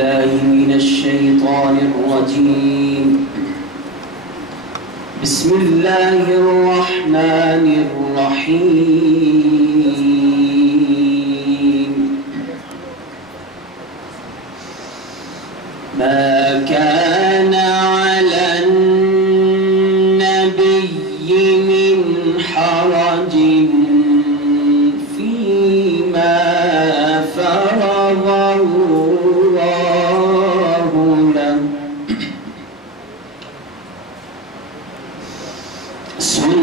بالله من الشيطان الرجيم. بسم الله الرحمن الرحيم. ما كان على النبي من حرج فيما فرض الله له، سنة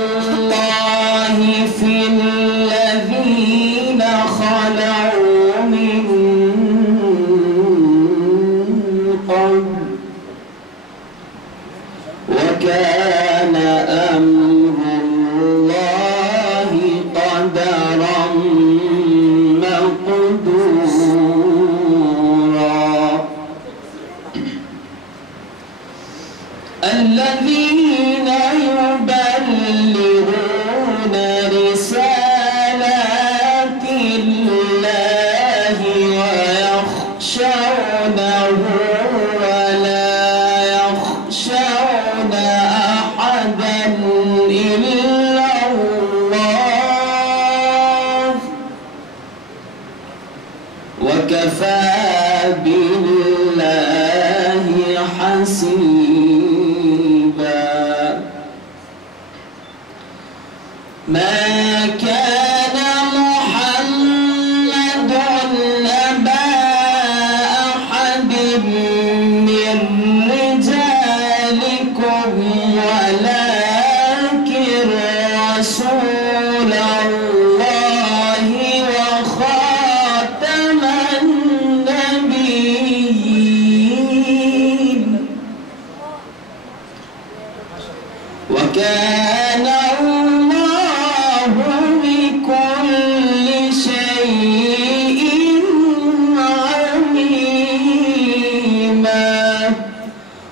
الله في الذين خلوا من قبل، وكان أمر الله قدرا مقدورا. الذين يبلغون رسالات الله ويخشونه ولا يخشون أحدا إلا الله، وكفى بالله حسيبا. ما كان محمد أبا أحد من رجالكم ولكن رسول الله وخاتم النبيين، وكان الله بكل شيء عليما.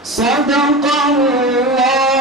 صدق الله